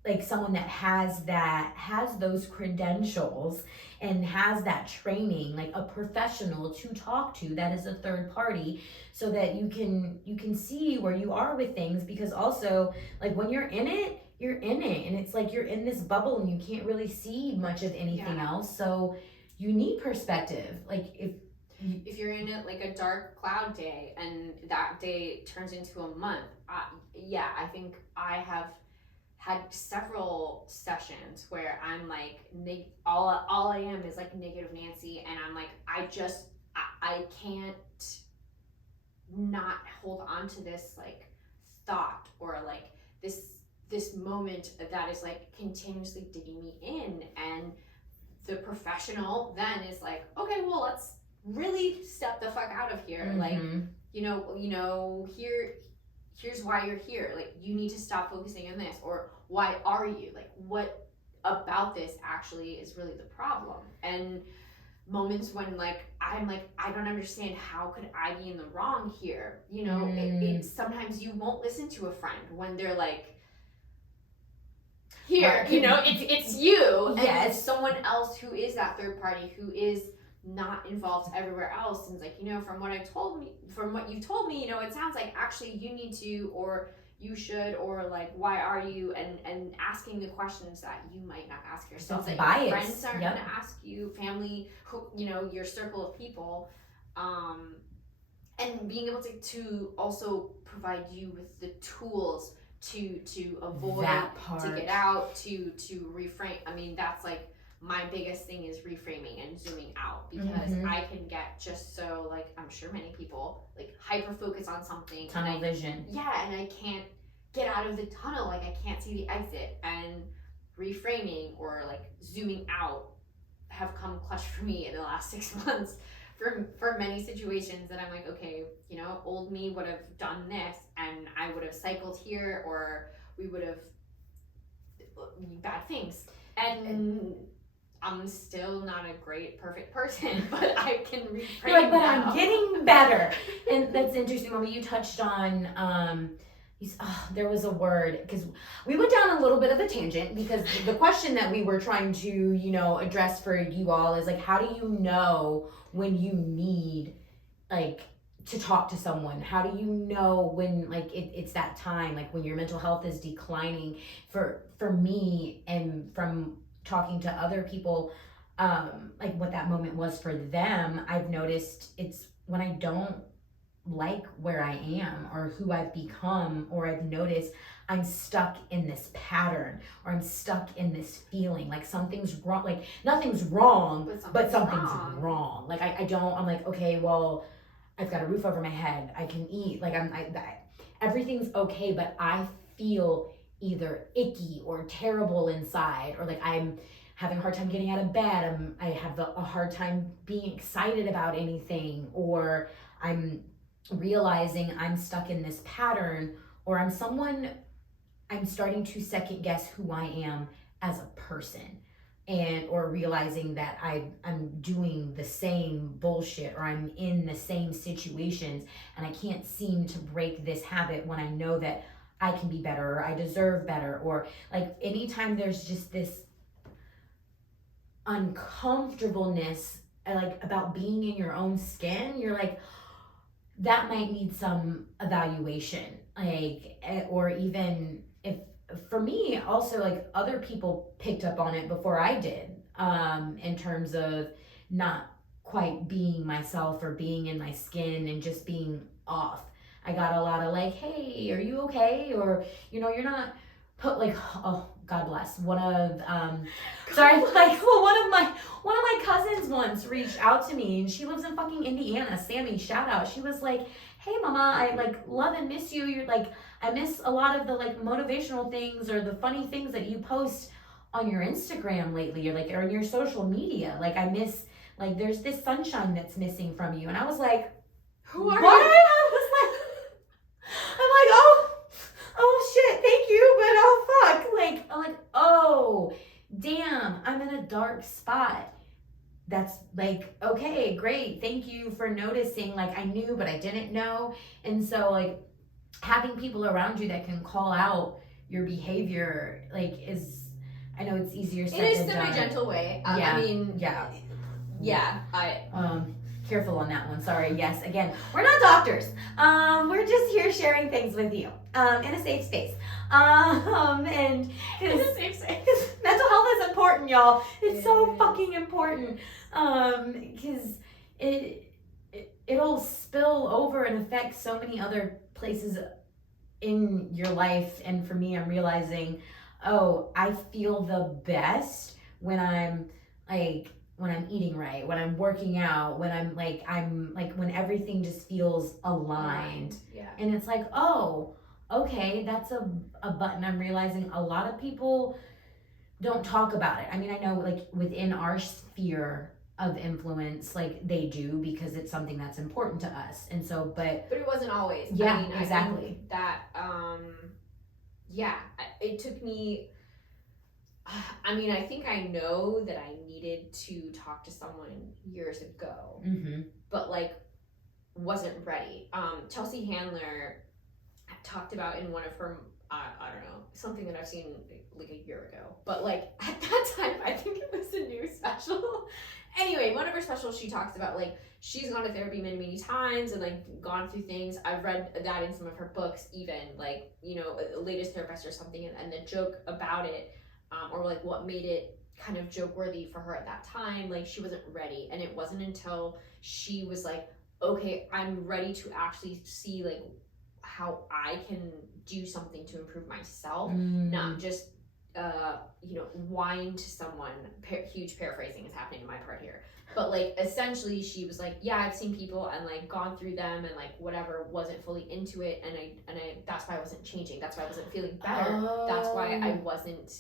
like someone that has those credentials and has that training, like a professional to talk to that is a third party, so that you can see where you are with things. Because also, like, when you're in it, and it's like you're in this bubble and you can't really see much of anything else, so you need perspective. Like, if you're in it like a dark cloud day and that day turns into a month, I think I have had several sessions where I'm like, all I am is like negative Nancy, and I'm like, I can't not hold on to this like thought or like this moment that is like continuously digging me in. And the professional then is like, okay, well, let's really step the fuck out of here. Like, here's why you're here. Like, you need to stop focusing on this, or why are you, like, what about this actually is really the problem. And moments when like I'm like, I don't understand, how could I be in the wrong here? Sometimes you won't listen to a friend when they're like, here, it's you, and it's someone else who is that third party, who is not involved everywhere else, and it's like, from what you told me, it sounds like actually you need to, or you should, or like, why are you, and asking the questions that you might not ask yourself, that your friends aren't going to ask you, family, who, your circle of people, and being able to also provide you with the tools to avoid, that part, to get out, to reframe. I mean, that's like my biggest thing is reframing and zooming out, because I can get just so, like, I'm sure many people, like, hyper focus on something. Tunnel vision. Yeah, and I can't get out of the tunnel. Like, I can't see the exit. And reframing or, like, zooming out have come clutch for me in the last 6 months for many situations that I'm like, okay, you know, old me would have done this, and I would have cycled here, or we would have bad things. And I'm still not a great, perfect person, but I can reframe. You're like, but now. I'm getting better. And that's interesting. When you touched on, there was a word, because we went down a little bit of a tangent, because the question that we were trying to, you know, address for you all is like, how do you know when you need, like, to talk to someone? How do you know when, like, it's that time, like when your mental health is declining? For me, and from talking to other people, like what that moment was for them, I've noticed it's when I don't like where I am or who I've become, or I've noticed I'm stuck in this pattern, or I'm stuck in this feeling like something's wrong. Like nothing's wrong, but something's wrong. Like I'm like, okay, well, I've got a roof over my head, I can eat, like everything's okay, but I feel either icky or terrible inside, or like I'm having a hard time getting out of bed, I have a hard time being excited about anything, or I'm realizing I'm stuck in this pattern, or I'm starting to second guess who I am as a person, and or realizing that I'm doing the same bullshit, or I'm in the same situations, and I can't seem to break this habit when I know that I can be better, or I deserve better, or like anytime there's just this uncomfortableness, like about being in your own skin, you're like, that might need some evaluation, like, or even if, for me also, like other people picked up on it before I did, in terms of not quite being myself, or being in my skin and just being off. I got a lot of like, hey, are you okay? Or, you know, you're not put like, oh, God bless. One of my cousins once reached out to me, and she lives in fucking Indiana. Sammy, shout out. She was like, hey mama, I like love and miss you. You're like, I miss a lot of the like motivational things or the funny things that you post on your Instagram lately, or like, or on your social media. Like I miss, like there's this sunshine that's missing from you. And I was like, who are what? you? I was like, I'm like, oh shit, thank you, but oh fuck. Like, I'm like, oh damn, I'm in a dark spot. That's like, okay, great, thank you for noticing. Like I knew, but I didn't know. And so like having people around you that can call out your behavior, like, is, I know it's easier said than done. In a semi-gentle way. Yeah. I mean, yeah. Careful on that one. Sorry. Yes. Again, we're not doctors. We're just here sharing things with you, in a safe space. And in a safe space. Mental health is important, y'all. It's so fucking important. Because it'll spill over and affect so many other places in your life. And for me, I'm realizing, oh, I feel the best when I'm eating right, when I'm working out, when I'm like when everything just feels aligned. Yeah. And it's like, oh, okay, that's a button I'm realizing a lot of people don't talk about it. I mean, I know like within our sphere of influence, like they do, because it's something that's important to us. And so, but it wasn't always. Yeah, I mean, exactly. I think that, it took me, I mean, I think I know that I needed to talk to someone years ago, but like wasn't ready. Chelsea Handler talked about in one of her, I don't know, something that I've seen like a year ago, but like at that time, I think it was a new special. Anyway, one of her specials, she talks about like she's gone to therapy many times and like gone through things. I've read that in some of her books, even like, you know, a latest therapist or something, and the joke about it, or like what made it kind of joke worthy for her at that time, like she wasn't ready. And it wasn't until she was like, okay, I'm ready to actually see like how I can do something to improve myself, not just whine to someone. Huge paraphrasing is happening in my part here, but like essentially she was like, yeah, I've seen people and like gone through them and like whatever, wasn't fully into it, and I that's why I wasn't changing, that's why I wasn't feeling better, that's why I wasn't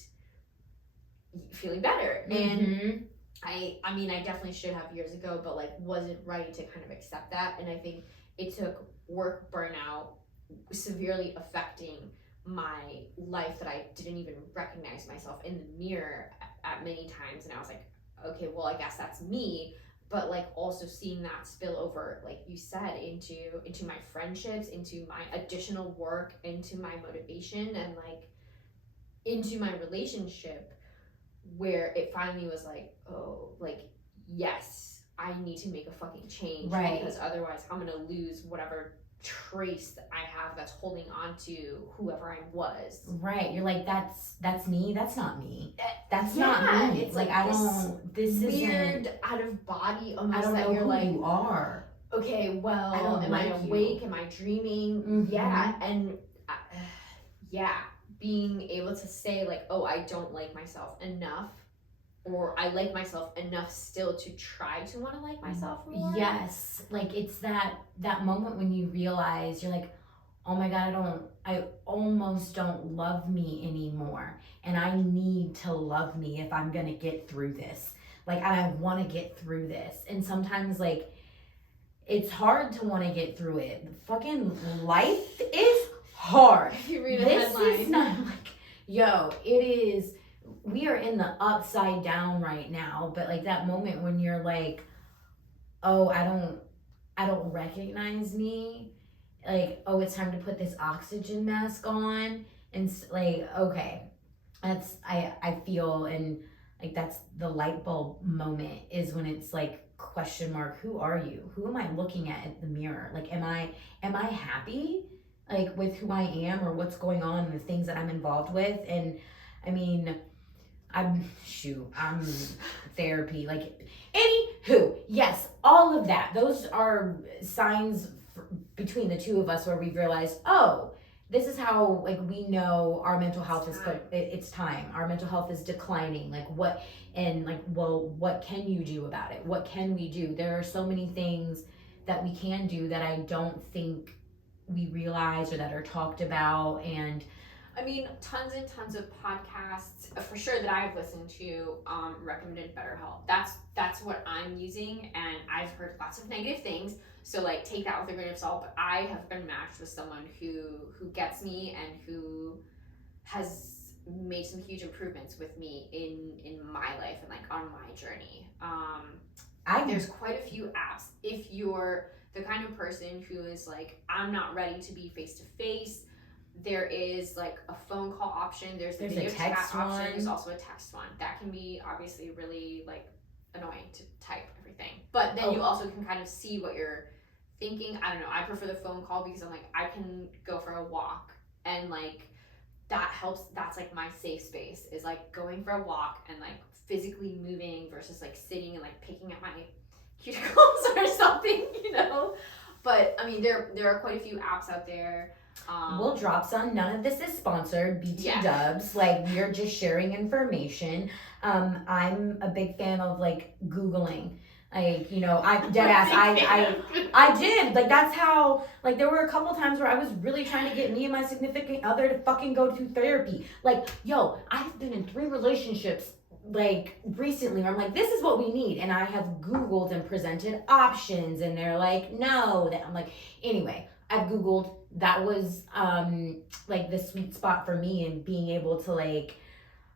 feeling better. And I mean I definitely should have years ago, but like wasn't ready to kind of accept that. And I think it took work burnout severely affecting my life that I didn't even recognize myself in the mirror at many times. And I was like, okay, well, I guess that's me. But like also seeing that spill over, like you said, into my friendships, into my additional work, into my motivation, and like into my relationship, where it finally was like, oh, like, yes, I need to make a fucking change, right? Because otherwise I'm gonna lose whatever trace that I have that's holding on to whoever I was. Right. You're like, that's me. That's not me. That's not me. It's like I don't. This weird isn't out of body. Almost I don't that know you're who like, you are. Okay, well, I don't am like I you. awake? Am I dreaming? Yeah, and being able to say like, oh, I don't like myself enough, or I like myself enough still to try to want to like myself more. Yes, like it's that moment when you realize you're like, oh my god, I almost don't love me anymore, and I need to love me if I'm gonna get through this. Like I want to get through this, and sometimes like it's hard to want to get through it. Fucking life is hard. You read a This headline. is not like, yo, it is. We are in the upside down right now, but like that moment when you're like, oh, I don't recognize me. Like, oh, it's time to put this oxygen mask on, and like, okay, I feel, and like that's the light bulb moment is when it's like question mark, who are you? Who am I looking at the mirror? Like, am I happy like with who I am or what's going on and the things that I'm involved with? And I mean, I'm therapy, like, anywho, yes, all of that, those are signs between the two of us where we've realized, oh, this is how like we know our mental health it's time, our mental health is declining, like what, and like, well, what can you do about it? What can we do? There are so many things that we can do that I don't think we realize or that are talked about. And I mean, tons and tons of podcasts for sure that I've listened to recommended BetterHelp. That's what I'm using, and I've heard lots of negative things. So like take that with a grain of salt. But I have been matched with someone who gets me and who has made some huge improvements with me in my life and like on my journey. There's quite a few apps. If you're the kind of person who is like, I'm not ready to be face to face, there is like a phone call option. There's the video chat option. There's also a text one. That can be obviously really like annoying to type everything. But then you also can kind of see what you're thinking. I don't know. I prefer the phone call because I'm like, I can go for a walk and like that helps. That's like my safe space is like going for a walk and like physically moving versus like sitting and like picking at my cuticles or something, you know. But I mean, there are quite a few apps out there. We'll drop some. None of this is sponsored. BT dubs. Like, we're just sharing information. I'm a big fan of like Googling. Like, you know, I dead ass. I did. Like, that's how. Like, there were a couple times where I was really trying to get me and my significant other to fucking go to therapy. Like, yo, I've been in 3 relationships like recently where I'm like, this is what we need, and I have Googled and presented options, and they're like, no. That I'm like, anyway, I've Googled. That was like the sweet spot for me, and being able to like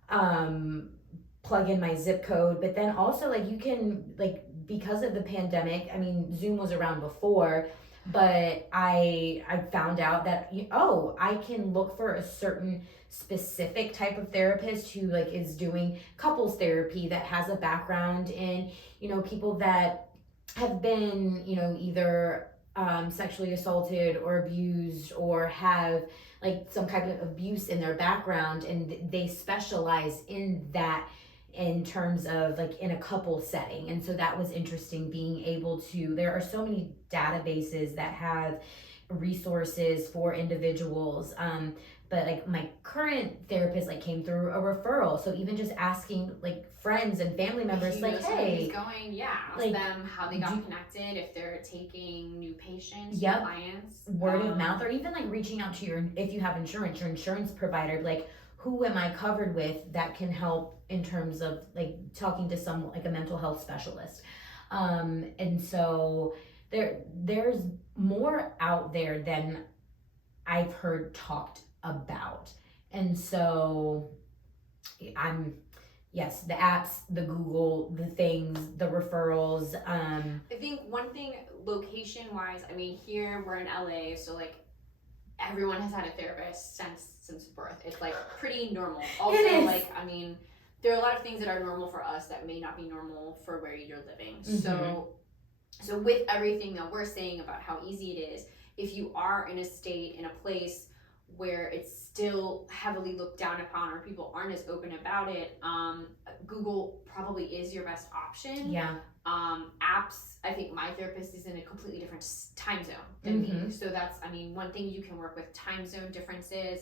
plug in my zip code. But then also like you can like, because of the pandemic, I mean, Zoom was around before, but I found out that I can look for a certain specific type of therapist who like is doing couples therapy, that has a background in, you know, people that have been, you know, either sexually assaulted or abused or have like some kind of abuse in their background, and they specialize in that in terms of like in a couple setting. And so that was interesting, being able to, there are so many databases that have resources for individuals, but like my current therapist like came through a referral. So even just asking like friends and family members, if you like, know someone hey, who's going, ask like, them how they got do- connected, if they're taking new patients, Yep. new clients, word of mouth, or even like reaching out to your, if you have insurance, your insurance provider, like who am I covered with that can help in terms of like talking to someone like a mental health specialist. And so there's more out there than I've heard talked about. And so I'm, yes, the apps, the Google, the things, the referrals. I think one thing, location wise, I mean, here we're in LA, so like everyone has had a therapist since birth. It's like pretty normal. Also, It is. like, I mean, there are a lot of things that are normal for us that may not be normal for where you're living. So with everything that we're saying about how easy it is, if you are in a state, in a place where it's still heavily looked down upon or people aren't as open about it, Google probably is your best option. Yeah. Apps, I think my therapist is in a completely different time zone than me. So that's, I mean, one thing you can work with time zone differences.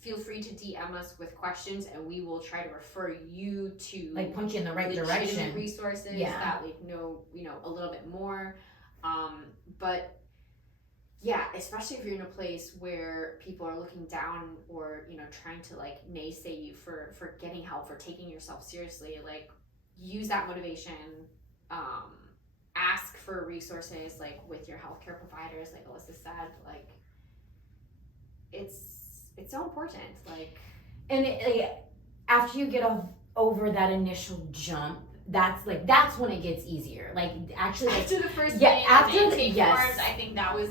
Feel free to DM us with questions and we will try to refer you to like point you in the right legitimate direction. resources that like know, a little bit more. But yeah, especially if you're in a place where people are looking down or, trying to like naysay you for getting help, for taking yourself seriously, like use that motivation. Ask for resources like with your healthcare providers, like Alyssa said, like it's so important. Like, and after you get over that initial jump, that's when it gets easier. Like actually, after the first after the the intake forms, I think that was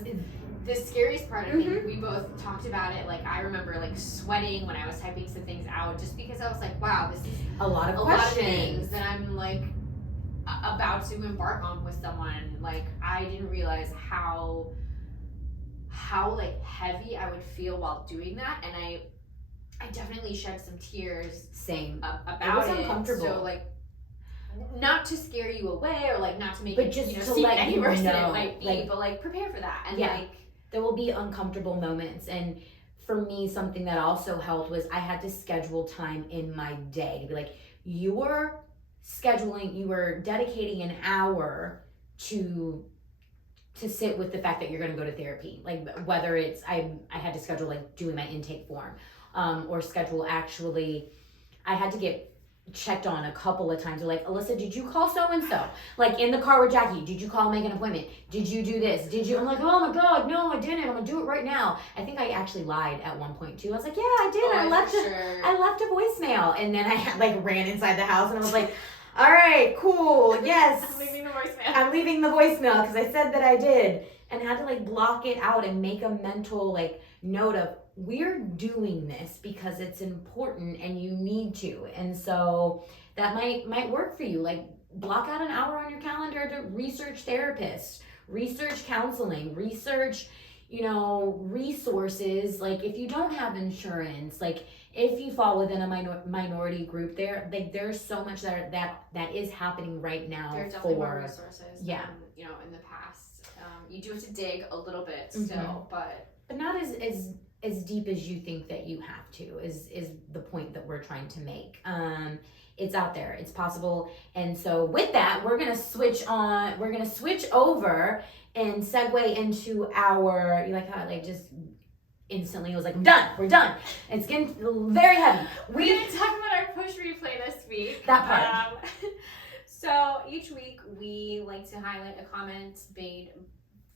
the scariest part. I think we both talked about it. Like I remember like sweating when I was typing some things out, just because I was like, wow, this is a lot of things that I'm like about to embark on with someone. Like I didn't realize how like heavy I would feel while doing that, and I definitely shed some tears. Same. About it. Was uncomfortable. So like, not to scare you away or like not to make but it just to seem let any you worse know, than it might be, like, but like prepare for that. And yeah, like there will be uncomfortable moments. And for me, something that also helped was I had to schedule time in my day to be like, you were dedicating an hour to sit with the fact that you're going to go to therapy. Like whether it's I had to schedule like doing my intake form, or schedule actually, I had to get checked on a couple of times. They're like, Alyssa, did you call so and so? Like in the car with Jackie, did you call and make an appointment? Did you do this? Did you? I'm like, oh my god, no, I didn't. I'm gonna do it right now. I think I actually lied at one point too. I was like, yeah, I did. I left a voicemail, and then I had like ran inside the house and I was like, all right, cool, yes. I'm leaving the voicemail. I'm leaving the voicemail because I said that I did, and had to like block it out and make a mental like note of, we're doing this because it's important and you need to. And so that might work for you. Like block out an hour on your calendar to research therapists, research counseling, research, resources. Like if you don't have insurance, like if you fall within a minority group, there's so much that is happening right now. There are definitely more resources than, in the past. You do have to dig a little bit still, but not as deep as you think that you have to, is the point that we're trying to make. It's out there, it's possible. And so with that, we're gonna switch over and segue into our, you like how like just instantly it was like, we're done. It's getting very heavy. We're gonna talk about our push replay this week. That part. So each week we like to highlight a comment made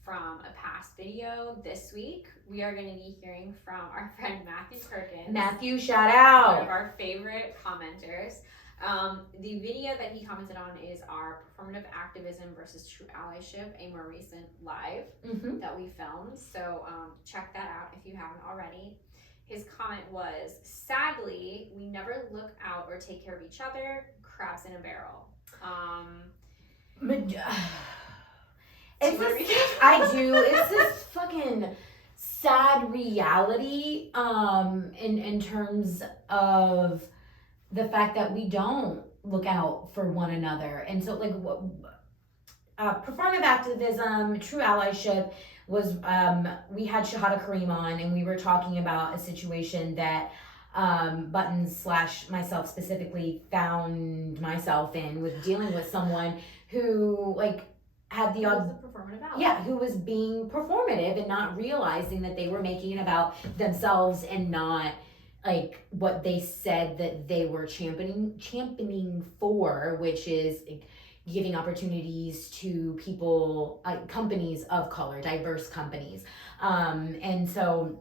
from a past video. This week we are going to be hearing from our friend Matthew Perkins. Matthew, shout out! One of our favorite commenters. The video that he commented on is our performative activism versus true allyship, a more recent live that we filmed. So check that out if you haven't already. His comment was, sadly, we never look out or take care of each other. Crabs in a barrel. I do. It's this fucking sad reality in terms of the fact that we don't look out for one another. And so like performative activism, true allyship was we had Shahada Kareem on, and we were talking about a situation that Buttons slash myself specifically found myself in, with dealing with someone who like had the What was the performative ally? yeah, who was being performative and not realizing that they were making it about themselves and not like what they said that they were championing for, which is giving opportunities to people, companies of color, diverse companies. And so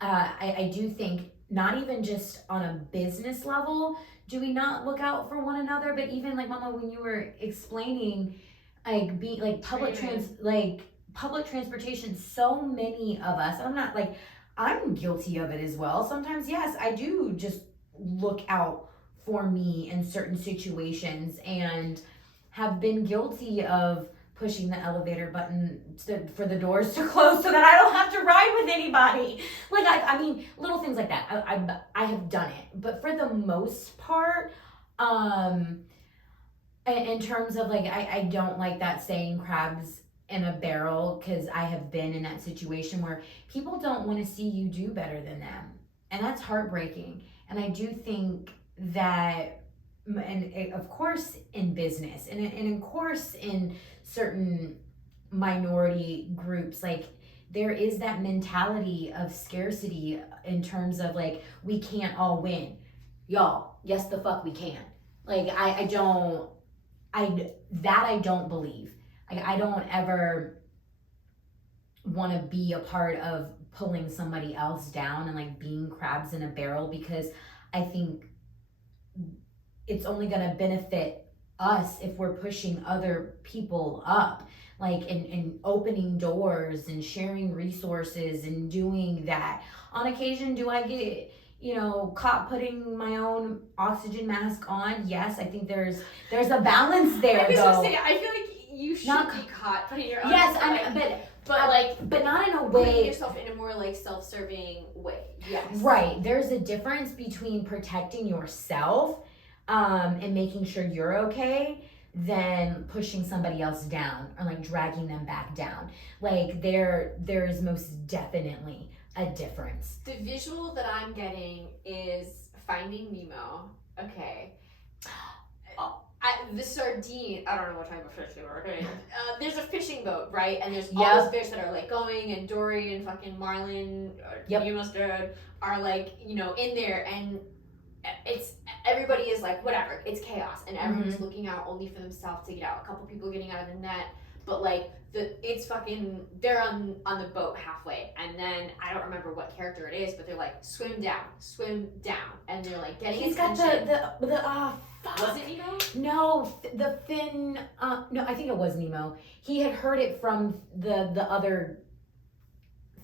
I do think not even just on a business level do we not look out for one another, but even like Mama, when you were explaining like being like public transportation, so many of us, I'm not like, I'm guilty of it as well sometimes. Yes, I do just look out for me in certain situations, and have been guilty of pushing the elevator button for the doors to close so that I don't have to ride with anybody. Like I mean, little things like that. I have done it, but for the most part, in terms of like, I don't like that saying crabs in a barrel, because I have been in that situation where people don't want to see you do better than them, and that's heartbreaking. And I do think that, and of course in business, and of course in certain minority groups, like there is that mentality of scarcity in terms of like, we can't all win. Y'all, yes the fuck we can. Like I don't I don't believe. Like I don't ever want to be a part of pulling somebody else down and like being crabs in a barrel, because I think it's only going to benefit us if we're pushing other people up, like and opening doors and sharing resources and doing that. On occasion, do I get caught putting my own oxygen mask on? Yes, I think there's a balance there. I was though. gonna say, I feel like you should be caught putting your own. Yes, but not in a putting way. yourself in a more like self-serving way. Yes. Right. There's a difference between protecting yourself, and making sure you're okay, than pushing somebody else down or like dragging them back down. Like there is most definitely a difference. The visual that I'm getting is Finding Nemo. Okay. The sardine, I don't know what type of fish they were. Okay. There's a fishing boat, right? And there's all those fish that are like going, and Dory and fucking Marlin, you must are like, in there, and it's everybody is like, whatever, it's chaos, and everyone's looking out only for themselves to get out. A couple people getting out of the net, but like it's fucking, they're on the boat halfway, and then I don't remember what character it is, but they're like, swim down, and they're like getting He's attention. got the fuck. Was it Nemo? No, the fin. No, I think it was Nemo. He had heard it from the other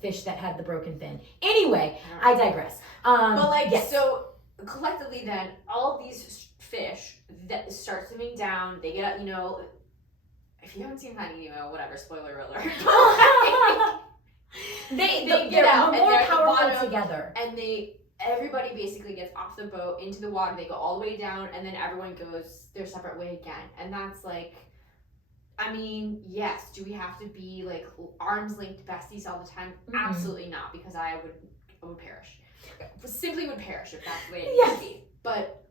fish that had the broken fin. Anyway, I digress. But like, yes. So collectively, then all of these fish that start swimming down, they get, if you haven't seen Finding Nemo, whatever, spoiler alert. they get out, more and powerful together. And everybody basically gets off the boat into the water. They go all the way down, and then everyone goes their separate way again. And that's like, I mean, yes. Do we have to be like arms linked besties all the time? Absolutely not, because I would perish. Simply would perish if that's the way it needs to be. But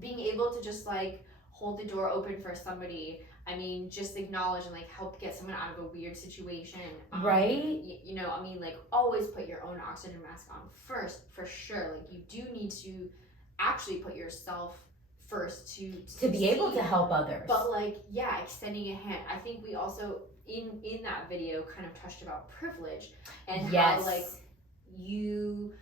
being able to just like hold the door open for somebody, I mean, just acknowledge and like help get someone out of a weird situation. Right? I mean, like always put your own oxygen mask on first, for sure. Like you do need to actually put yourself first to be able to help others. But like, yeah, extending a hand. I think we also in that video kind of touched about privilege and how like you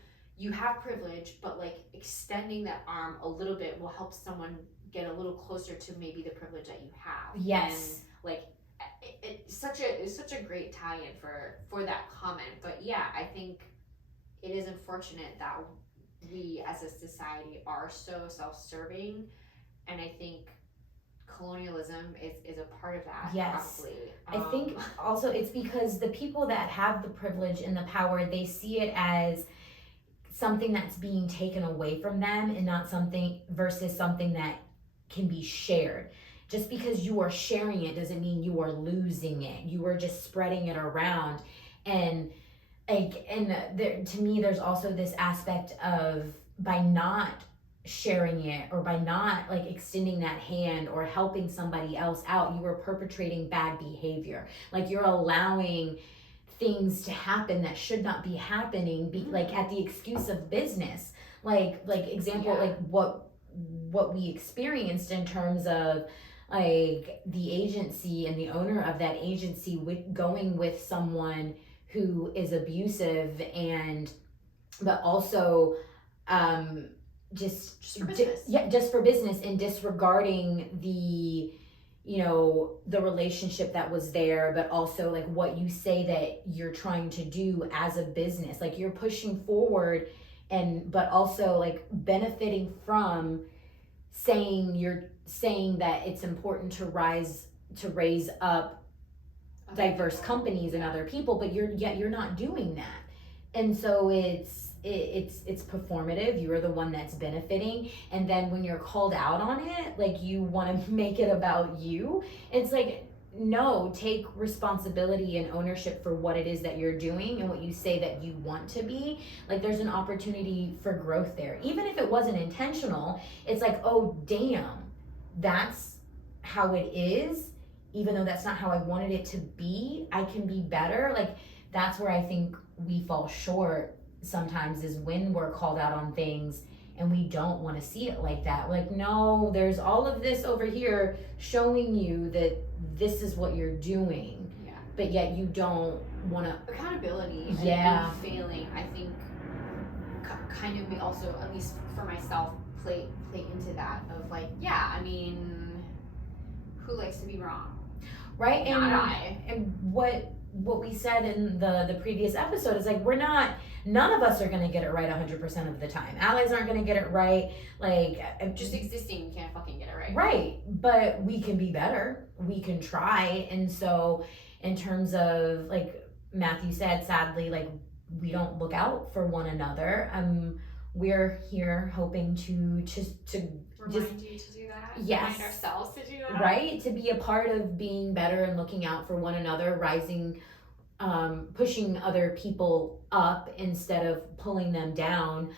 have privilege, but like extending that arm a little bit will help someone get a little closer to maybe the privilege that you have. Yes. And like it's such a great tie-in for that comment. But yeah, I think it is unfortunate that we as a society are so self-serving, and I think colonialism is a part of that. Yes. Probably. I think also it's because the people that have the privilege and the power, they see it as something that's being taken away from them, and not something versus something that can be shared. just because you are sharing it doesn't mean you are losing it. You are just spreading it around. And to me, there's also this aspect of, by not sharing it, or by not like extending that hand or helping somebody else out, you are perpetrating bad behavior. Like, you're allowing things to happen that should not be happening, like at the excuse of business. Like example, like what we experienced in terms of like the agency and the owner of that agency going with someone who is abusive, and but also just for business. just for business, and disregarding the the relationship that was there, but also like what you say that you're trying to do as a business. Like, you're pushing forward, but also like benefiting from saying that it's important to raise up diverse companies and other people, but you're not doing that. And so it's performative. You're the one that's benefiting, and then when you're called out on it, like, you want to make it about you. It's like, no, take responsibility and ownership for what it is that you're doing and what you say that you want to be. Like, there's an opportunity for growth there, even if it wasn't intentional. It's like, oh damn, that's how it is, even though that's not how I wanted it to be. I can be better. Like, that's where I think we fall short sometimes, is when we're called out on things and we don't want to see it like that. Like, no, there's all of this over here showing you that this is what you're doing, but yet you don't want to. Accountability and failing, I think, kind of also, at least for myself, play into that of like, I mean, who likes to be wrong, right? And what we said in the previous episode is like, none of us are going to get it right 100% of the time. Allies aren't going to get it right. Like, just existing, you can't fucking get it right. Right. But we can be better. We can try. And so in terms of, like Matthew said, sadly, like, we don't look out for one another. We're here hoping to remind you to do that. Yes. Remind ourselves to do that. Right. To be a part of being better and looking out for one another, rising, pushing other people up instead of pulling them down,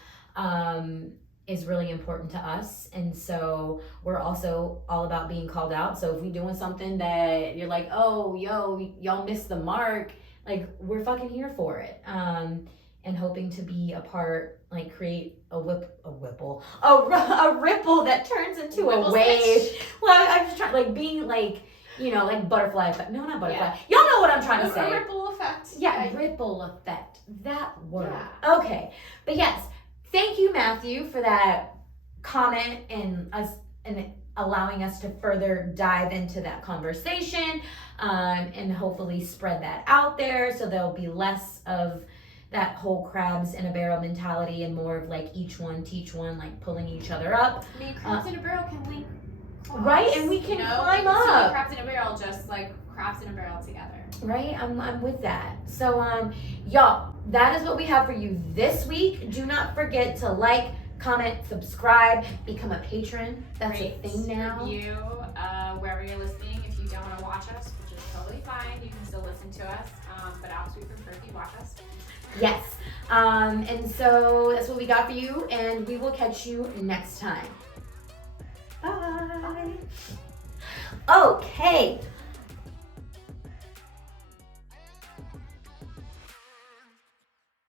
is really important to us. And so we're also all about being called out. So if we're doing something that you're like, oh, y'all missed the mark, like, we're fucking here for it. And hoping to be a part, like, create a ripple that turns into a wave. Well, I'm just trying, like, being like, like butterfly effect. No, not butterfly. Yeah. Y'all know what I'm trying to say. A ripple effect. Yeah, ripple effect. That word. Yeah. Okay. But yes, thank you, Matthew, for that comment and allowing us to further dive into that conversation, and hopefully spread that out there, so there'll be less of that whole crabs in a barrel mentality and more of like each one teach one, like pulling each other up. I mean, crabs in a barrel can link claws, right, and we can climb up. Crabs in a barrel, just like crabs in a barrel together. Right, I'm with that. So y'all, that is what we have for you this week. Do not forget to like, comment, subscribe, become a patron. That's a thing now. Review wherever you're listening. If you don't want to watch us, which is totally fine, you can still listen to us. But obviously we prefer if you watch us. Yes. And so that's what we got for you, and we will catch you next time. Bye. Okay.